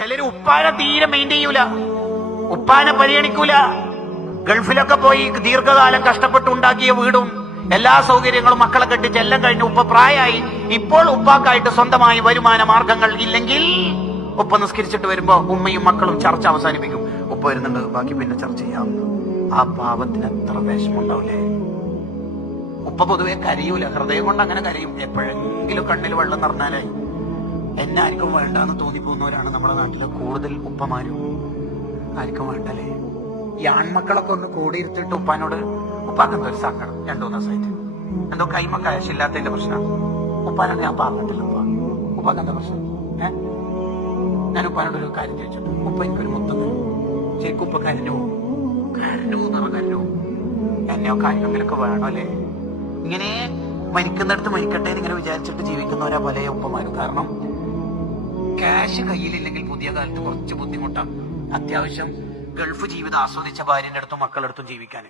ചിലര് ഉപ്പാനെ തീരെ മെയിൻ ചെയ്യൂല, ഉപ്പാനെ പരിഗണിക്കൂല. ഗൾഫിലൊക്കെ പോയി ദീർഘകാലം കഷ്ടപ്പെട്ടുണ്ടാക്കിയ വീടും എല്ലാ സൗകര്യങ്ങളും മക്കളെ കെട്ടിച്ച് എല്ലാം കഴിഞ്ഞ് ഉപ്പ പ്രായമായി. ഇപ്പോൾ ഉപ്പാക്കായിട്ട് സ്വന്തമായി വരുമാന മാർഗങ്ങൾ ഇല്ലെങ്കിൽ ഉപ്പ നിസ്കരിച്ചിട്ട് വരുമ്പോ ഉമ്മയും മക്കളും ചർച്ച അവസാനിപ്പിക്കും. ഉപ്പ വരുന്നുണ്ട്, ബാക്കി പിന്നെ ചർച്ച ചെയ്യാം. ആ പാവത്തിന് എത്ര വിഷമുണ്ടാവില്ലേ? ഉപ്പ പൊതുവെ കരയൂല, ഹൃദയം കൊണ്ട് അങ്ങനെ കരയും. എപ്പോഴെങ്കിലും കണ്ണിൽ വെള്ളം നിറഞ്ഞാലായി. എന്നെ ആർക്കും വേണ്ടാന്ന് തോന്നിപ്പോകുന്നവരാണ് നമ്മുടെ നാട്ടിലെ കൂടുതൽ ഉപ്പമാരും. ആർക്കും വേണ്ടല്ലേ? ഈ ആൺമക്കളൊക്കെ ഒന്ന് കൂടിയിരുത്തിട്ട് ഉപ്പാനോട്, ഉപ്പാക്കെന്തോ ഒരു സങ്കടം 2-3 ദിവസമായിട്ട് എന്തോ കൈമ കാശില്ലാത്തതിന്റെ പ്രശ്നം. ഉപ്പാനോട് ഞാൻ പറഞ്ഞിട്ടില്ല, ഉപ്പാക്കെന്താ പ്രശ്നം? ഞാൻ ഉപ്പാനോടൊരു കാര്യം ചോദിച്ചിട്ട് ഉപ്പ എനിക്കൊരു മുത്തം തരും. ശരിക്കും ഉപ്പ കരഞ്ഞു പോകും, എന്നെയൊക്കെ ആരെങ്കിലൊക്കെ വേണോ അല്ലേ? ഇങ്ങനെ മരിക്കുന്നിടത്ത് മരിക്കട്ടെ എന്നിങ്ങനെ വിചാരിച്ചിട്ട് ജീവിക്കുന്നവരാ പല ഉപ്പമാരും. കാരണം ക്യാഷ് കയ്യിലില്ലെങ്കിൽ പുതിയ കാലത്ത് കുറച്ച് ബുദ്ധിമുട്ടാണ്. അത്യാവശ്യം ഗൾഫ് ജീവിതം ആസ്വദിച്ച ഭാര്യന്റെ അടുത്തും മക്കളുടെ അടുത്തും ജീവിക്കാൻ.